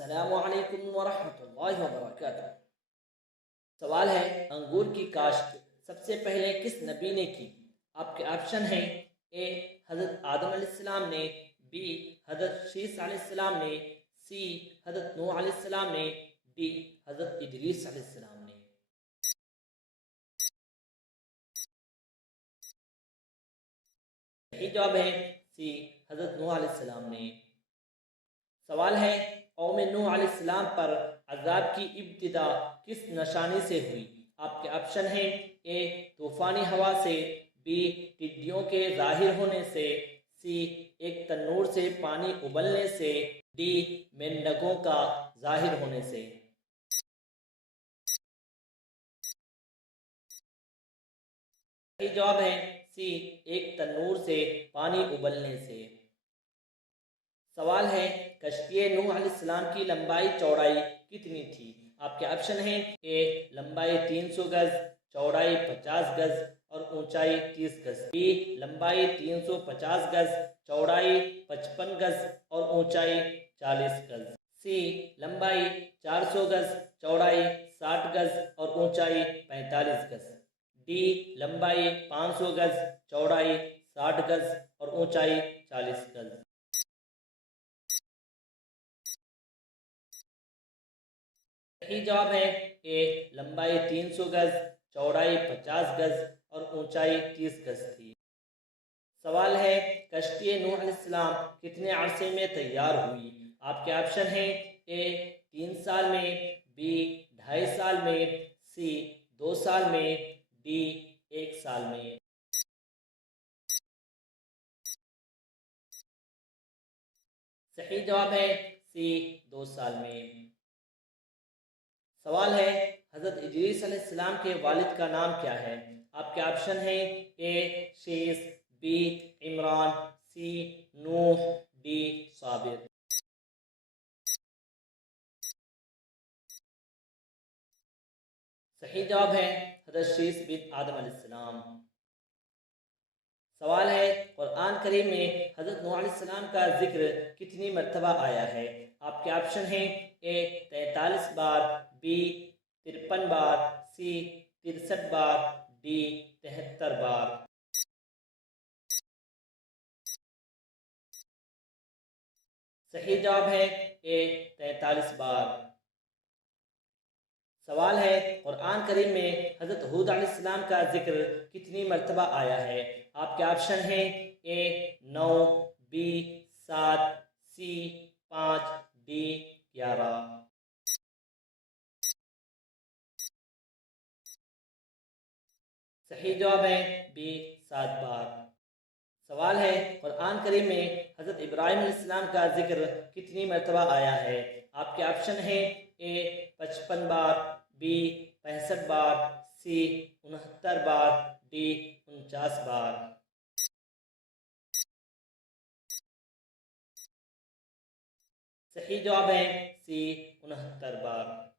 अस्सलामुअलैकुम वरहमतुल्लाहि वबरकातुहू। सवाल है, अंगूर की काश्त सबसे पहले किस नबी ने की? आपके ऑप्शन हैं ए हज़रत आदम अलैहिस्सलाम ने, बी हज़रत शीस अलैहिस्सलाम ने, सी हज़रत नूह अलैहिस्सलाम ने, डी हज़रत इदरीस अलैहिस्सलाम ने। सही जवाब है सी हज़रत नूह अलैहिस्सलाम ने। सवाल है, कौम नूह अलैहिस्सलाम पर अज़ाब की इब्तिदा किस निशानी से हुई? आपके ऑप्शन हैं ए तूफ़ानी हवा से, बी टिड्डियों के ज़ाहिर होने से, सी एक तन्नूर से पानी उबलने से, डी मेंढकों का ज़ाहिर होने से। सही जवाब है सी एक तन्नूर से पानी उबलने से। सवाल है, कश्ती नूह अलैहिस्सलाम की लंबाई चौड़ाई कितनी थी? आपके ऑप्शन हैं ए लंबाई 300 गज, चौड़ाई 50 गज और ऊंचाई 30 गज, बी लंबाई 350 गज, चौड़ाई 55 गज और ऊंचाई 40 गज, सी लंबाई 400 गज, चौड़ाई 60 गज और ऊंचाई 45 गज, डी लंबाई 500 गज, चौड़ाई 60 गज और ऊंचाई 40 गज। सही जवाब है ए लंबाई 300 गज, चौड़ाई 50 गज और ऊंचाई 30 गज थी। सवाल है, कश्ती नूह अलैहिस्सलाम कितने अरसे में तैयार हुई? आपके ऑप्शन हैं ए 3 साल में, बी 2.5 साल में, सी 2 साल में, डी 1 साल में। सही जवाब है सी 2 साल में। सवाल है, हज़रत इदरीस अलैहिस्सलाम के वालिद का नाम क्या है? आपके ऑप्शन हैं ए शीस, बी इमरान, सी नूह, डी साबिर। सही जवाब है हज़रत शीस बिन आदम अलैहिस्सलाम। सवाल है, कुरान करीम में हज़रत नूह अलैहिस्सलाम का जिक्र कितनी मरतबा आया है? आपके ऑप्शन हैं ए 43 बार, बी 53 बार, सी 63 बार, डी 73 बार। सही जवाब है ए 43 बार। सवाल है, कुरान करीम में हज़रत हूद अलैहिस्सलाम का जिक्र कितनी मरतबा आया है? आपके ऑप्शन हैं ए 9, बी 7, सी 5, डी 11। सही जवाब है बी 7 बार। सवाल है, कुरान करीम में हज़रत इब्राहीम अलैहिस्सलाम का जिक्र कितनी मरतबा आया है? आपके ऑप्शन हैं ए 55 बार, बी 65 बार, सी 69 बार, डी 49 बार। सही जवाब है सी 69 बार।